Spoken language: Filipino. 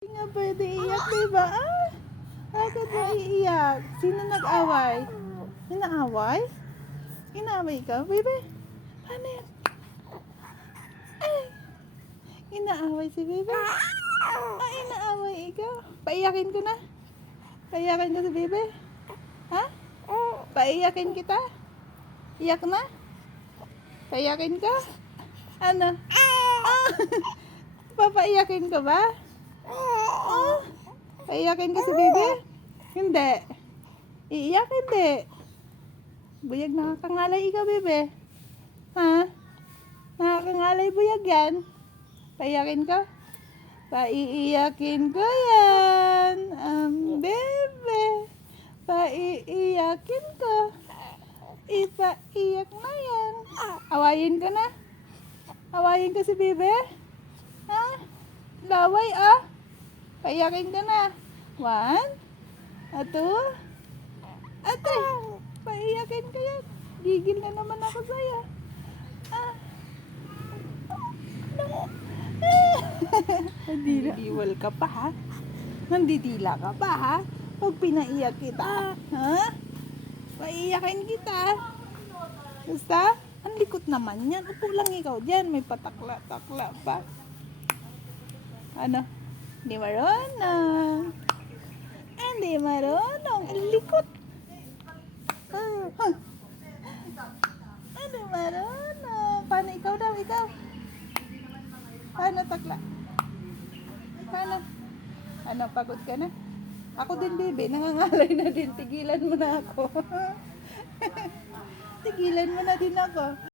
Hindi nga pwede iyak, diba? Bakit mo iiyak? Sino nag-away? Inaaway? Inaaway ka, baby? Paano yan? Ay! Inaaway si baby? Inaaway ikaw? Paiyakin ko na? Paiyakin ko si baby? Ha? Paiyakin kita? Iyak na? Paiyakin ka? Ano? Papaiyakin ka ba? Paiyakin ka si baby? Hindi. Iiyak, hindi. Buyag, nakakangalay ikaw, baby. Ha? Nakakangalay buyag yan. Paiyakin ka? Paiiyakin ko yan. Baby. Paiiyakin ko. Ipaiyak na yan. Awayin ka na? Awayin ka si baby? Ha? Laway, paiyakin ka na. 1, 2, 3. Paiyakin ka yan. Gigil na naman ako sa'yo. Nandidiwal ka pa, ha? Nandidila ka pa, ha? Pag pinaiyak kita, ha? Paiyakin kita. Basta, ang likot naman yan. Upo lang ikaw dyan. May patakla-takla pa. Ano? Hindi marunong. Hindi marunong. Ang likot. Hindi marunong. Paano ikaw daw? Ikaw? Paano takla? Paano? Ano, pagod ka na? Ako din, baby. Nangangalay na din. Tigilan mo na ako. Tigilan mo na din ako.